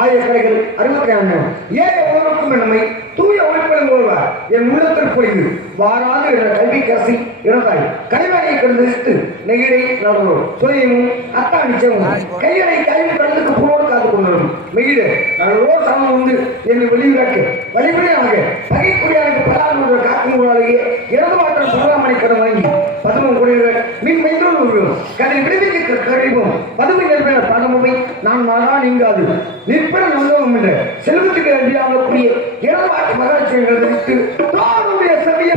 ஆய கடைகள் 64 ஏழை உணவுக்கும் நம்மை தூய உழைப்பில் என் உள்ளத்தில் பொழிந்து வாராது என்ற கல்விக்கரசி இருந்தாய். கைவனை கண்டு நெகிழை நடந்தோம் சுதையும் அத்தாணிச்சவும் கையனை கைவி கடலுக்கு புறோடு காத்து கொண்டோம் மெகிழ நல்லோ சமம் உண்டு என்று வெளிவிடக்கு வழிபடியாக பகைக்குடியாருக்கு பலாறு காக்குமுறையே இடது மாற்றம் சொல்லாமணி கடன் வாங்கி பதுமம் குடிகள் மின் மெய்தோடு விழும் கதை விடுவிக்கு கழிவும் பதுமை நெல்பின பணமுமை நான் மாறா நீங்காது நிற்பன நல்லவும் என்ற செல்வத்துக்கு அறியாமக்கூடிய இடமாற்று மகாட்சியங்கள் விட்டு தானுடைய செவிய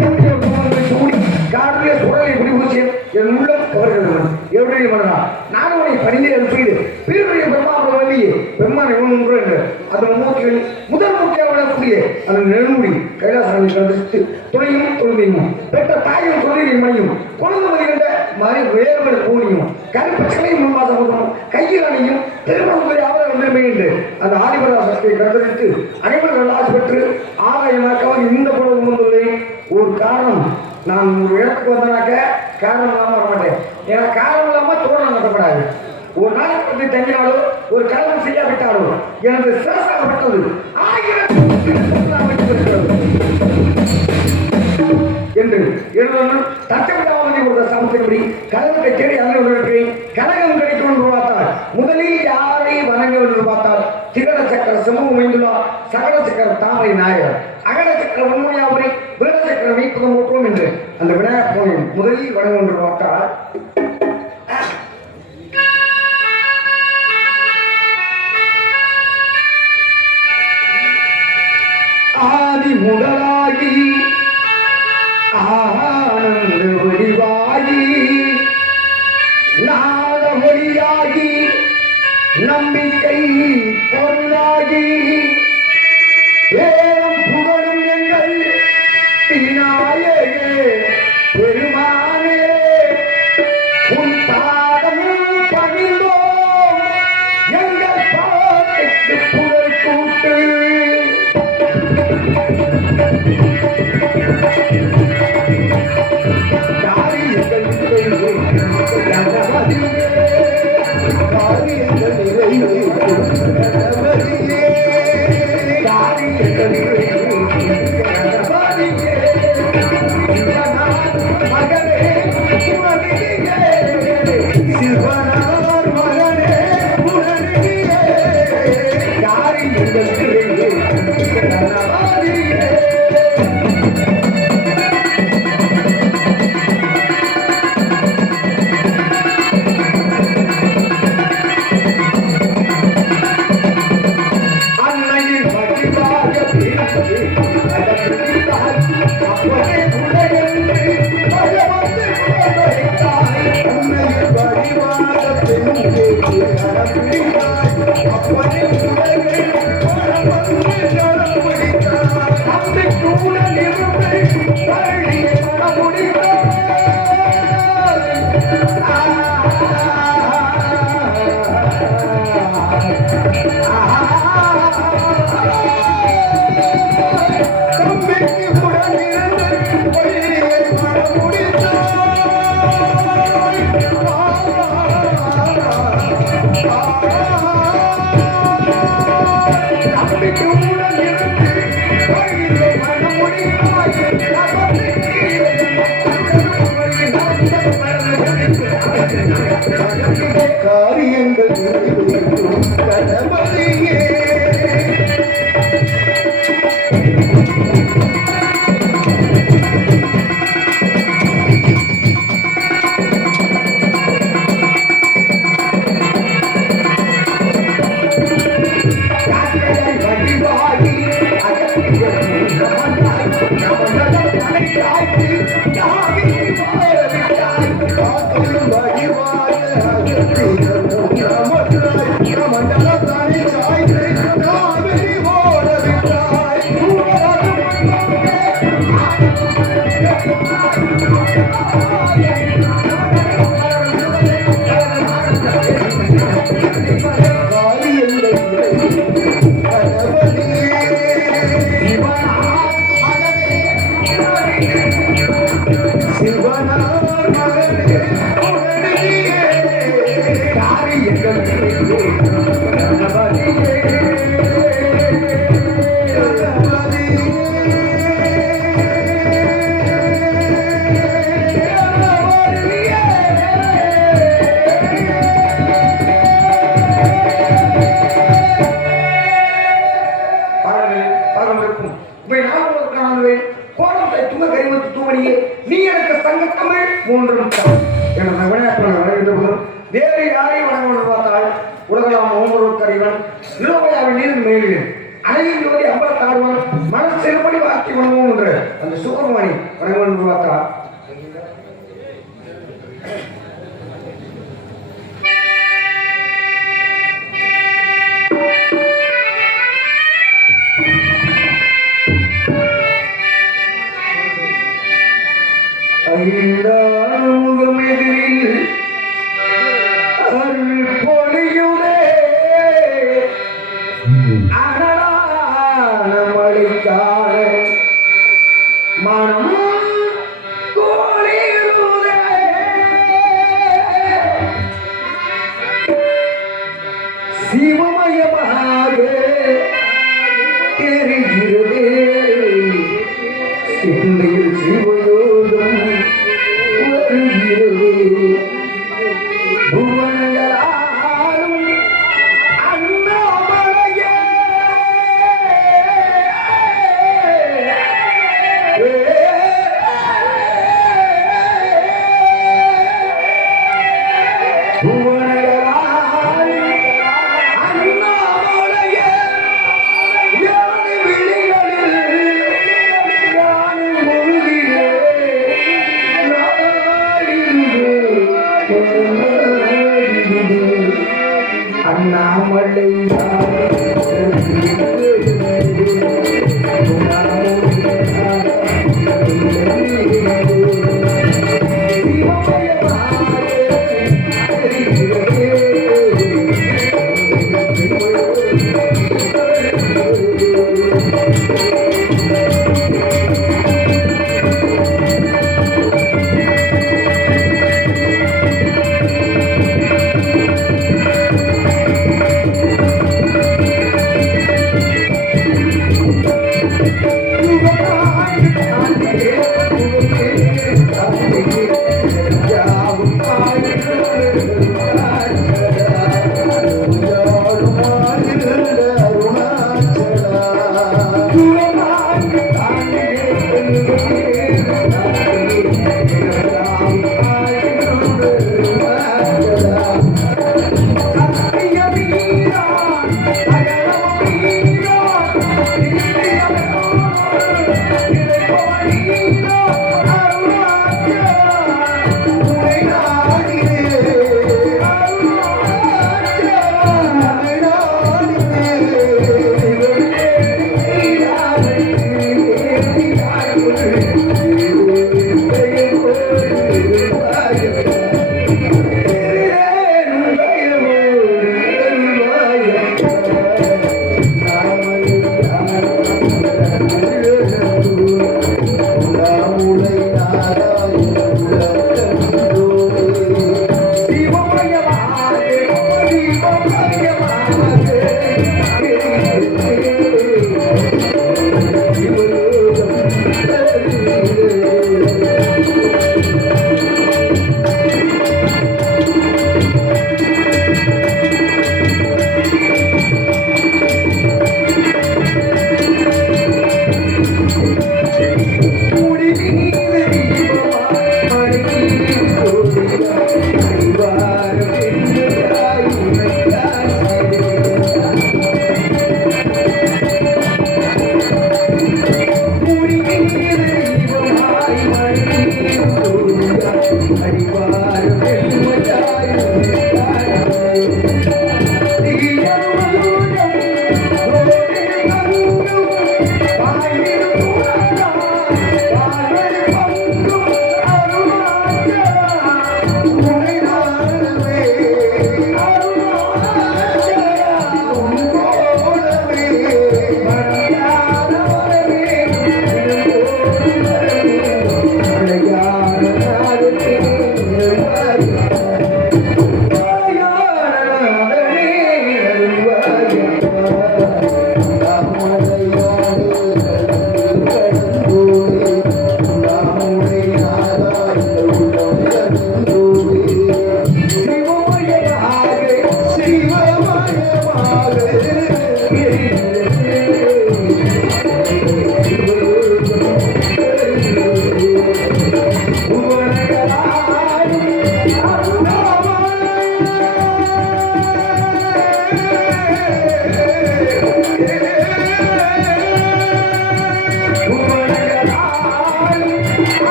சூடி காரிய சுடலை குடிபூசியம் என் உள்ளம் அவர்கள் எப்படி மனதா நான் உன்னை பணிந்தே செய்து பீருடைய பிரம்மாவுடைய வழியே பெருமானை ஒன்று என்று அதன் மூக்கில் முதல் மூக்கியாக விடக்கூடிய அதன் நெருமுடி கைலாசாமி கண்டித்து துணையும் தொழுமையும் பெற்ற தாயும் தொழிலை மணியும் குழந்தை மதிகின்ற மாதிரி வேறுபட பூனியும் கருப்பு சிலையும் முன்மாசமும் கையில் அணியும் திருமணத்தை ஆவத வந்திருமே என்று அந்த ஆதிபரா சக்தியை கண்டறித்து அனைவரும் ஆசைப்பட்டு ஆகாயமாக்கவும் இந்த பொழுது முன்னுள்ளேன் ஒரு காரணம் நான் ஒரு இடத்துக்கு வந்தனாக்க காரணம் இல்லாமல் வர மாட்டேன் ஏன்னா காரணம் இல்லாமல் தோழம் நடத்தப்படாது ஒரு நாளைக்கு வந்து தங்கினாலோ ஒரு கலவரம் செய்யாவிட்டாலோ எனது சிரசாகப்பட்டது என்று எழுதணும் தட்டவிடாமதி ஒரு சமத்தின்படி கலகத்தை தேடி அங்கே கலகம் கிடைக்கும் என்று பார்த்தால் முதலில் யாரை வணங்க என்று பார்த்தால் திகட சக்கர சமூகம் அமைந்துள்ளா சகல சக்கர தாமரை நாயகர் அகல சக்கர உண்மையாவரை வீர சக்கர வைப்பதம் ஊற்றுவோம் என்று அந்த விநாயகர் கோவில் முதலில் வணங்க என்று பார்த்தால் ஆதி முதலாகி ஆனந்த வடிவாகி நாத மொழியாகி நம்பிக்கை பொருளாகி ஏறும் புகழும் எங்கள் விநாயகே பெருமானே உன் பாதமும் பணிந்தோம் எங்கள் பாட்டுக்கு புகழ் கூட்டு காரியங்கள் கணவரையே What மூன்றும் எனது விளையாட்டுகளை வழங்குகின்ற போது வேறு யாரையும் வழங்க பார்த்தால் உலகலாம் ஒவ்வொரு அறிவன் இருபையாவின் நீர் மேலில் அணையின் ஜோதி அம்பலத்தாடுவன் மன செருப்படி வாக்கி உணவும் என்று அந்த சுப்பிரமணி வணங்குவன் பார்த்தார். முகமெதிரில் அருள் பொழியுதே அனலான மழைக்கால மனம் கோலியுதே சிவமயமாக எரிகிறதே சிந்தையில் சிவயோகம் வருகிறது புவனங்களாலும் அண்ணாமலையே அண்ணாமலை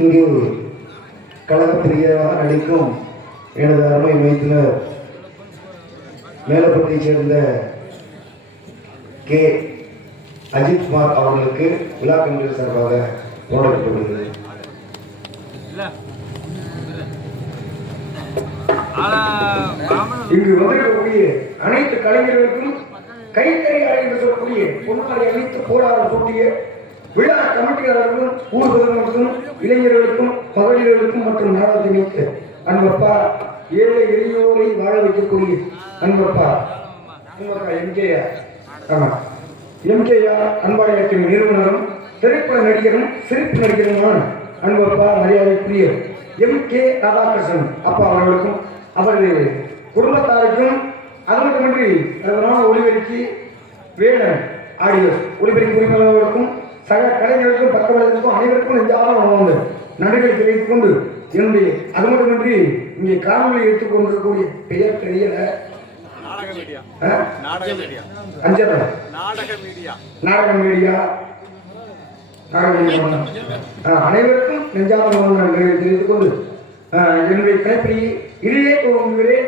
இங்கு கழகப்பிரியராக நடிக்கும் எனது அருமை மைத்தினர் மேலப்பட்டியைச் சேர்ந்த கே அஜித்குமார் அவர்களுக்கு விழா கமிட்டி சார்பாக போடப்பட்டுள்ளது. இங்கு வந்திருக்கக்கூடிய அனைத்து கலைஞர்களுக்கும் கைத்தறி அறை என்று சொல்லக்கூடிய பொன்னாடி அனைத்து போராட சூட்டிய விழா கமிட்டியாளர்களும் ஊர் பொதுமக்களுக்கும் இளைஞர்களுக்கும் மகளிர்களுக்கும் மற்றும் நாடகத்தை நீக்க அன்பப்பா ஏழை எளியோரை வாழ வைக்கக்கூடிய அன்பப்பா எம்ஜேஆர். ஆமா, எம்ஜேஆர் அன்பாலயத்தின் நிறுவனரும் திரைப்பட நடிகரும் சிரிப்பு நடிகருமான அன்பப்பா மரியாதைக்குரிய M.K. ராதாகிருஷ்ணன் அப்பா அவர்களுக்கும் அவரது குடும்பத்தாருக்கும் அது மட்டுமின்றி ஒளிபெருக்கி வேணன் ஆடியோ ஒளிபெருக்கி உரிமையாளர்களுக்கும் சக கலைஞர்களுக்கும் பக்கவர்களுக்கும் அனைவருக்கும் நெஞ்சான நன்றிகளை தெரிவித்துக் கொண்டு என்னுடைய அது மட்டுமின்றி இங்கே காணொலி எடுத்துக் கொண்டிருக்கக்கூடிய பெயர் தெரியல நாடக மீடியா அனைவருக்கும் நெஞ்சான நன்றிகளை தெரிவித்துக் கொண்டு என்னுடைய கைப்பிடி இதையே தோன்றுகிறே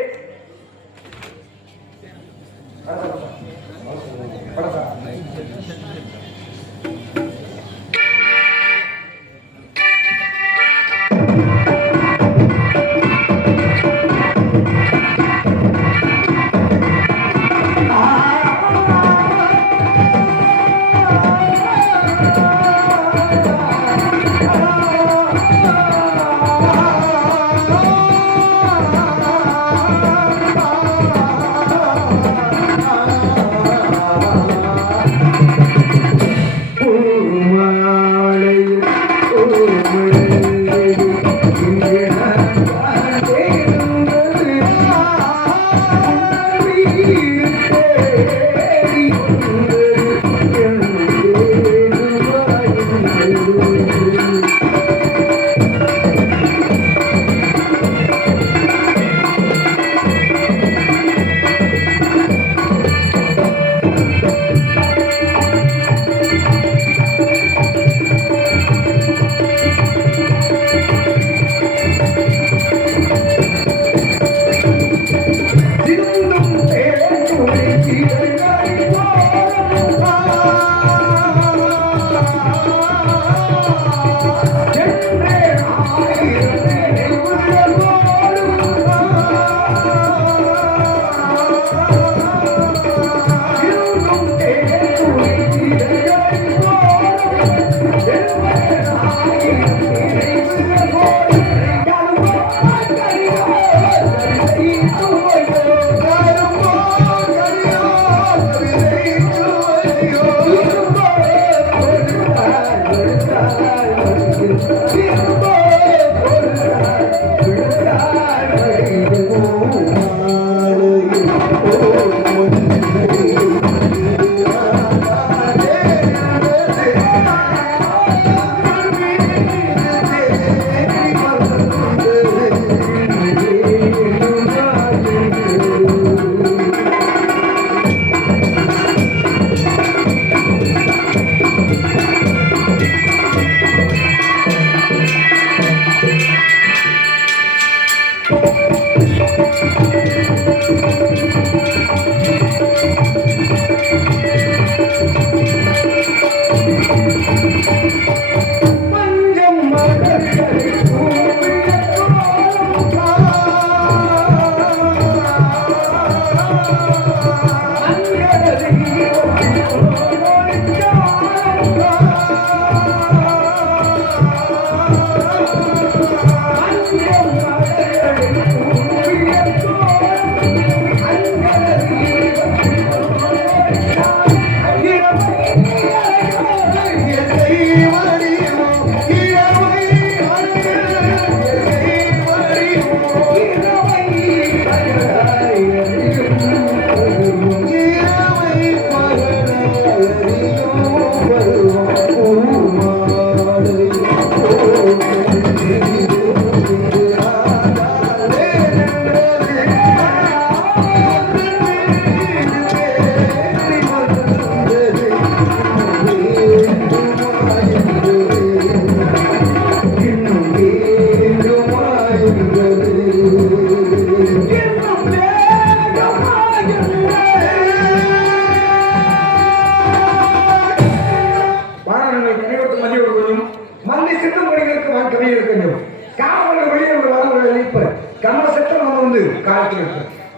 மரங்கள் கனிவத்து மதிய ஒருவரும் மந்தை சித்தம் படிகளுக்கு வான் கவி இருக்கின்றோம் காவலர் வெளியே ஒரு வளர்களை அளிப்பர் கமல சட்டம் வந்து காலத்தில்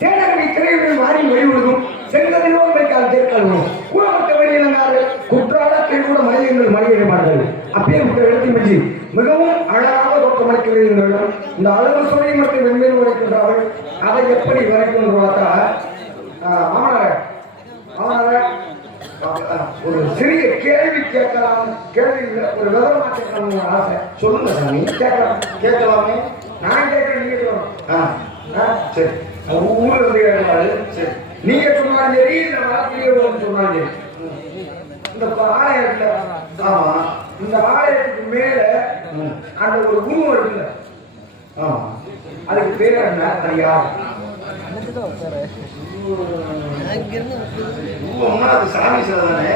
தேடகை திரையுடன் வாரில் வெளிவிடுதும் செங்கதிலோ வைக்கால் தேர்க்காலும் கூறப்பட்ட வெளியினாரு குற்றால தெருவோட மனிதர்கள் மனிதர்கள் அப்பேற்பட்ட இடத்தை பற்றி மிகவும் அழகாக தோற்றமளிக்கிறது. இந்த அழகு சுவை மற்றும் வெண்மையில் வரைக்கின்றார்கள். அதை எப்படி வரைக்கும் பார்த்தா ஒரு சிறிய கேள்வி கேட்கலாம். கேள்வி ஒரு விவரமா கேட்கணும் ஆசை. சொல்லுங்க சாமி. கேட்கலாமே. நான் கேட்கிறேன், நீங்க சொல்லணும். சரி, ஊர்ல இருந்து கேட்கலாரு. சரி, நீங்க சொன்னாலும் சரி, இந்த வார்த்தையை சொன்னாலும் சரி, இந்த ஆலயத்துல ஆமா இந்த ஆலயத்துக்கு மேல அந்த ஒரு உருவம் இருக்குல்ல, அதுக்கு பேர் என்ன? அது யார்? அது சாமி சிலை தானே.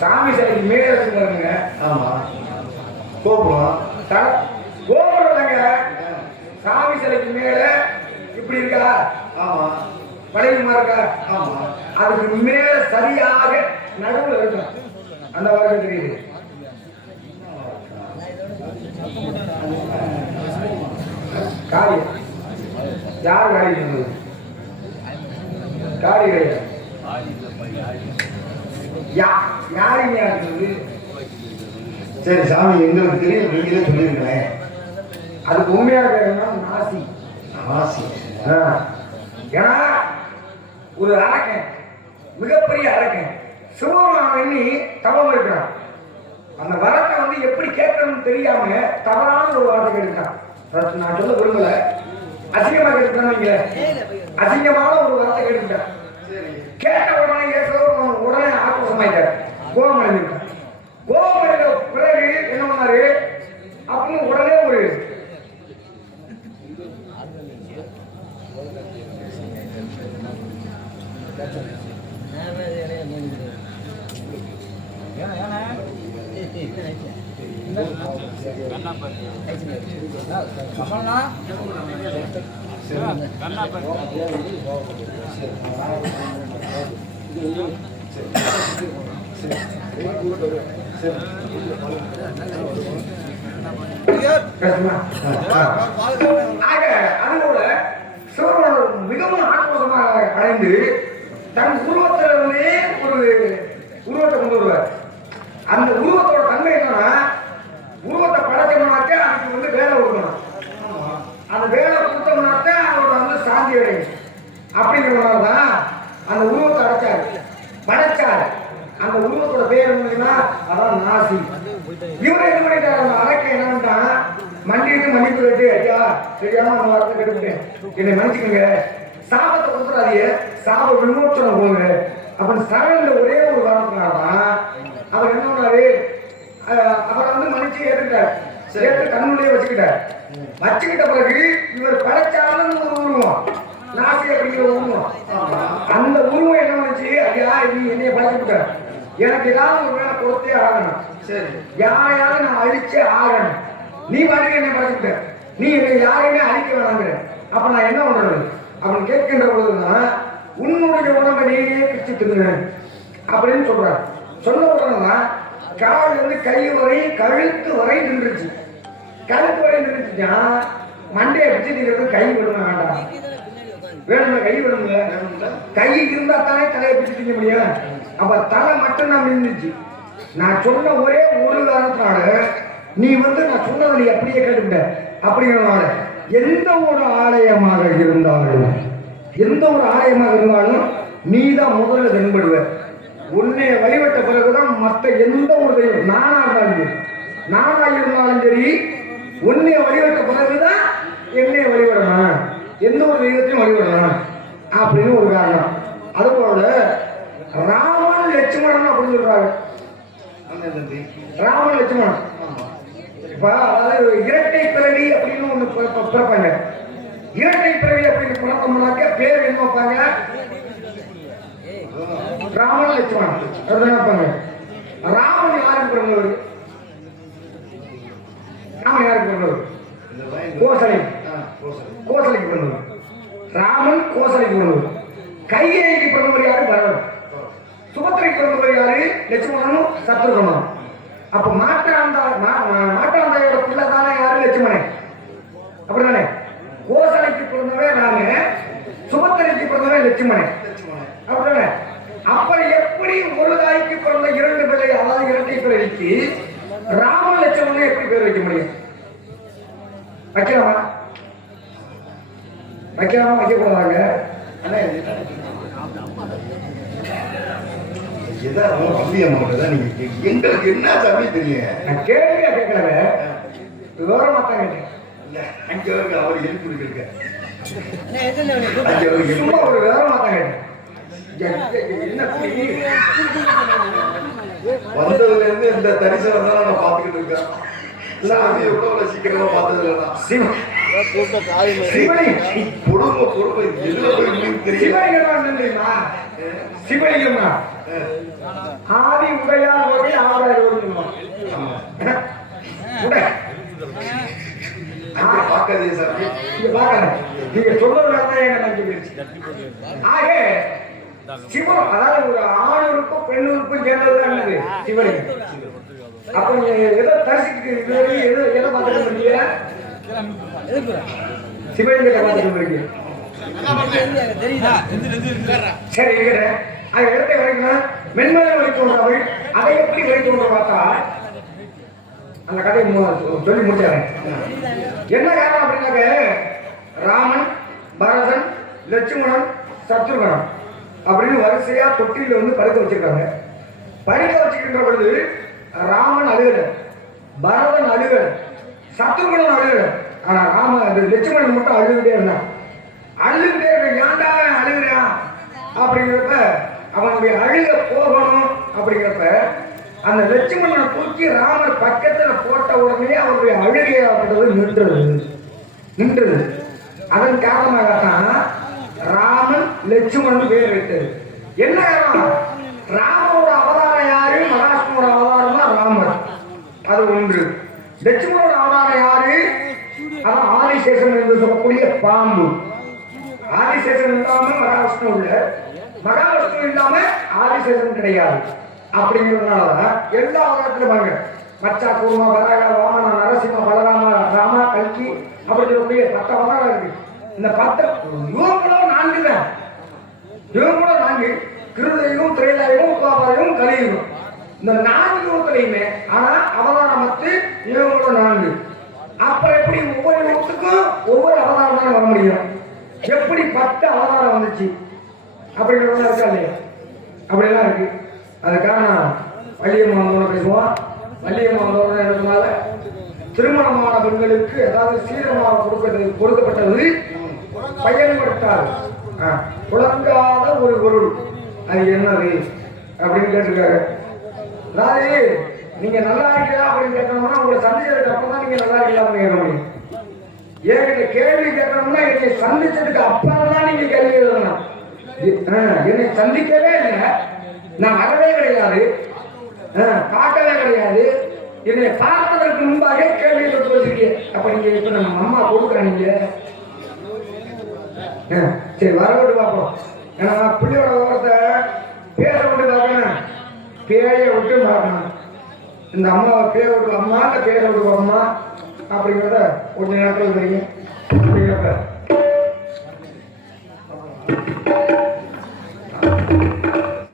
சாமி சிலைக்கு மேல இருக்குங்க. ஆமா, கோபுரம். கோபுரம் இல்லைங்க, சாமி சிலைக்கு மேல இப்படி இருக்கா? ஆமா. பழையமா இருக்கா? ஆமா. அதுக்கு மேல சரியாக நடுவில் இருக்கும். அந்த வகை தெரியுது. காரியம் யார் காரியம் சொன்னது? காரியம் யாருங்க இருக்குது? சரி சாமி, எங்களுக்கு தெரியும், நீங்களே சொல்லிருங்களேன். அதுக்கு உண்மையாக பேருன்னா நாசி. நாசி. ஏன்னா ஒரு அரக்கன், மிகப்பெரிய அரக்கன் சிவபெருமான் எண்ணி தவம் இருக்கிறான். அந்த வரத்தை வந்து எப்படி கேட்கணும்னு தெரியாம தவறான ஒரு வார்த்தை கேட்கிறான். நான் சொல்ல விரும்பல, அசிங்கமா கேட்கிறான். அசிங்கமான ஒரு வார்த்தை கேட்டுட்டான். கேட்ட உடனே உடனே ஆக்ரோஷமாயிட்டார், கோபம் அடைஞ்சிருக்கான். கோபம் அடைந்த பிறகு என்ன பண்ணாரு அப்படின்னு உடனே ஒரு மிகவும் ஆக்ரோஷமாக அடைந்து தன் உருவத்திலே ஒரு உருவத்தை கொண்டு வருவார். அந்த உருவத்தோட தன்மை என்னன்னா, உருவத்தை படைச்சோம்னாக்க அதுக்கு வந்து வேலை கொடுக்கணும். அந்த வேலை கொடுத்தோம்னாக்க அவரோட வந்து சாந்தி அடையும். அப்படிங்கிறதுனாலதான் அந்த உருவத்தை படைச்சாரு. அந்த உருவத்தோட பேர் என்னன்னா அதான் நாசி. இவரை என்ன பண்ணிட்டாரு, அந்த அரக்கை என்ன பண்ணிட்டான், மண்டிட்டு மன்னிப்பு கேட்டு, ஐயா தெரியாம அந்த வார்த்தை கேட்டுவிட்டேன், என்னை மன்னிச்சுக்கோங்க, சாபத்தை கொடுத்துறாதிய, சாப விமோச்சனம் போங்க அப்படின்னு சரண்ல ஒரே ஒரு வாரத்தினால்தான் அவர் என்ன பண்ணாரு, அவரை வந்து மன்னிச்சு ஏற்றுட்டார். சேர்த்து கண்ணுள்ளே வச்சுக்கிட்ட பிறகு இவர் படைச்சாலும் ஒரு உருவம், நாசி அப்படிங்கிற உருவம். அந்த உருவம் என்ன பண்ணுச்சு, ஐயா நீ என்னைய படைச்சுட்ட, எனக்கு ஏதாவது ஒரு வேலை கொடுத்தே ஆகணும். சரி, யாரையாவது நான் அழிச்சே ஆகணும். நீ பாட்டுக்கு என்னை படைச்சுட்ட, நீ என்னை யாரையுமே அழிக்க வேணாங்கிற, அப்ப நான் என்ன பண்றது அப்படின்னு கேட்கின்ற பொழுதுதான் உன்னுடைய உடம்பை நீயே பிச்சுட்டுங்க அப்படின்னு சொல்றாரு. சொன்ன உடனே கால் வந்து கை வரை கழுத்து வரை நின்றுச்சு. கழுத்து வரை நின்றுச்சுன்னா மண்டையை பிச்சுட்டு கை விடுங்க வேண்டாம், வேணுங்க கை விடுங்க. கை இருந்தா தானே தலையை பிச்சு திங்க முடியும். அப்ப தலை மட்டும் நான் நின்றுச்சு. நான் சொன்ன ஒரே ஒரு காரணத்தினால நீ வந்து நான் சொன்னதை நீ அப்படியே கேட்டுக்கிட்ட. அப்படிங்கிறதுனால எந்த ஒரு ஆலயமாக இருந்தாலும் நீ தான் முதல்ல தென்படுவ. உன்னை வழிபட்ட பிறகுதான் மற்ற எந்த ஒரு தெய்வம் நானா இருந்தாலும் சரி, உன்னை வழிபட்ட பிறகுதான் என்னை வழிபடணும், எந்த ஒரு தெய்வத்தையும் வழிபடணும் அப்படின்னு ஒரு காரணம். அதுபோல ராமன் லட்சுமணன் அப்படின்னு சொல்றாங்க. ராமன் லட்சுமணன் இப்ப அதாவது இரட்டை பிறவி அப்படின்னு ஒண்ணு பிறப்பாங்க. இரட்டை பிறவி அப்படின்னு பிறப்போம்னாக்க பேர் என்ன வைப்பாங்க, ராமன் லட்சுமணன் இருப்பாங்க. ராமன் யாருக்கு பிறந்தவர்? ராமன் யாருக்கு பிறந்தவர்? கோசலைக்கு பிறந்தவர். ராமன் கோசலைக்கு பிறந்தவர். கைகேயிக்கு பிறந்தவர் யாரு? பரதன். சுபத்திரைக்கு பிறந்தவர் யாரு? லட்சுமணனும் சத்ருகனும். அப்ப மாட்டாந்தாயோட பிள்ளை தானே யாரு லட்சுமணன் அப்படிதானே கோசலைக்கு பிறந்தவன் ராம சுபத்திரைக்கு பிறந்தவன் லட்சுமணன் அப்படிதானே அப்ப எப்படி ஒரு தாய்க்கு பிறந்த இரண்டு பிள்ளை அதாவது இரட்டை பிறவிக்கு ராம லட்சுமணன் எப்படி பேர் வைக்க முடியும் வைக்கலாமா வைக்க கூடாதாங்க எங்களுக்கு என்ன சாமி தெரியும் நான் கேள்வியா கேட்கல விவரமா தான் கேட்டேன் அவர் எழுப்பிருக்க சும்மா ஒரு விவரமா தான் கேட்டேன் வந்ததுல இருந்து இந்த தரிசனம் தான் நான் பாத்துக்கிட்டு இருக்கேன் சாமி எவ்வளவு சீக்கிரமா பார்த்ததுல சிவலிங்கம்னா ஆதி உடையார் ஓடி ஆறாயிரம் நீங்க சொல்றது ஆக சிவம் அதாவது ஒரு ஆணுக்கும் பெண்ணுக்கும் சேர்ந்ததுதான் சிவலிங்கம். அப்ப நீங்க எதை தரிசிக்கு எதை பார்த்துட்டு இருக்கீங்க சிவலிங்கத்தை பார்த்துட்டு இருக்கீங்க சரி இருக்கிறேன் அது இடத்தை வரைக்கும் மென்மேல வரைக்கும் அதை எப்படி வரைக்கும் பார்த்தா அந்த கதையை சொல்லி முடிச்சாரேன். என்ன காரணம் அப்படின்னாக்க ராமன் பரதன் லட்சுமணன் சத்ருகணன் அப்படின்னு வரிசையா தொட்டில வந்து படுக்க வச்சிருக்காங்க. படுக்க வச்சுக்கின்ற பொழுது ராமன் அழுகல, பரதன் அழுகல, சத்ருகணன் அழுகல. ஆனா லட்சுமணன் மட்டும் அழுதுகிட்டே இருந்தான். அழுதுகிட்டே ஏன்டா அழுகுறான் அப்படிங்கிறப்ப அவனுடைய அழுக போகணும் அப்படிங்கிறப்ப அந்த லட்சுமணனை தூக்கி ராமர் பக்கத்துல போட்ட உடனே அவருடைய அழுகையாப்பட்டது நின்றது. அதன் காரணமாகத்தான் ராமன் லட்சுமணன் பேர் வைத்தது. என்ன காரணம்? ராமனோட அவதாரம் யாரு? மகாவிஷ்ணுவோட அவதாரம் தான் ராமர், அது ஒன்று. லட்சுமணோட அவதாரம் யாரு? அதான் ஆதிசேஷன் என்று சொல்லக்கூடிய பாம்பு. ஆதிசேஷன் இல்லாம மகாவிஷ்ணு இல்ல, மகாவிஷ்ணு இல்லாம ஆதிசேஷன் கிடையாது. அப்படிங்கிறதுனாலதான் எல்லா அவதாரத்திலும் பாருங்க, மச்சா கூர்மா வராக வாமனா நரசிம்ம பலராமா ராமா கல்கி அப்படி சொல்லக்கூடிய 10 அவதாரம் இருக்கு. இந்த 10 யுகங்களும் 4 தான். யுகங்களும் 4, கிருதயுகம், திரேதாயுகம், துவாபரயுகம், கலியுகம். இந்த 4 யுகத்திலையுமே ஆனா அவதாரம் மத்து யுகங்களும் 4. அப்ப எப்படி ஒவ்வொரு யுகத்துக்கும் ஒவ்வொரு அவதாரம் தானே வர முடியும்? எப்படி 10 அவதாரம் வந்துச்சு அப்படிங்கிறதெல்லாம் இருக்கா இல்லையா? அப்படியெல்லாம் இருக்கு. அது காரணம் வள்ளியம்மா வந்தோட பேசுவோம். வள்ளியம்மா வந்தோட இடத்துனால திருமணமான பெண்களுக்கு ஏதாவது சீரமாக கொடுக்கப்பட்டது பயன்படுத்தாது. புழங்காத ஒரு பொருள் அது என்னது அப்படின்னு கேட்டிருக்காரு. அதாவது நீங்க நல்லா இருக்கா அப்படின்னு கேட்கணும்னா உங்களை சந்திச்சதுக்கு அப்புறம் தான் நீங்க நல்லா இருக்கலாம்னு கேட்க முடியும். என்கிட்ட கேள்வி கேட்கணும்னா என்னை சந்திச்சதுக்கு அப்புறம் தான் நீங்க கேள்வி எழுதணும். என்னை சந்திக்கவே இல்லை, நான் வரவே கிடையாது, பார்க்கவே கிடையாது, என்னை பார்த்ததற்கு முன்பாக கேள்வி கொடுத்து வச்சிருக்கேன். அப்ப நீங்க இப்ப நம்ம அம்மா கொடுக்குறாங்க. சரி வரவிட்டு பார்ப்போம். ஏன்னா பிள்ளையோட விவரத்தை பேச விட்டு பார்க்கணும், பேய விட்டு பார்க்கணும். இந்த அம்மாவை பேய விட்டு அம்மா, இந்த பேரை விட்டு அம்மா அப்படிங்கிறத கொஞ்ச நேரத்தில் தெரியும். அப்படிங்கிறப்ப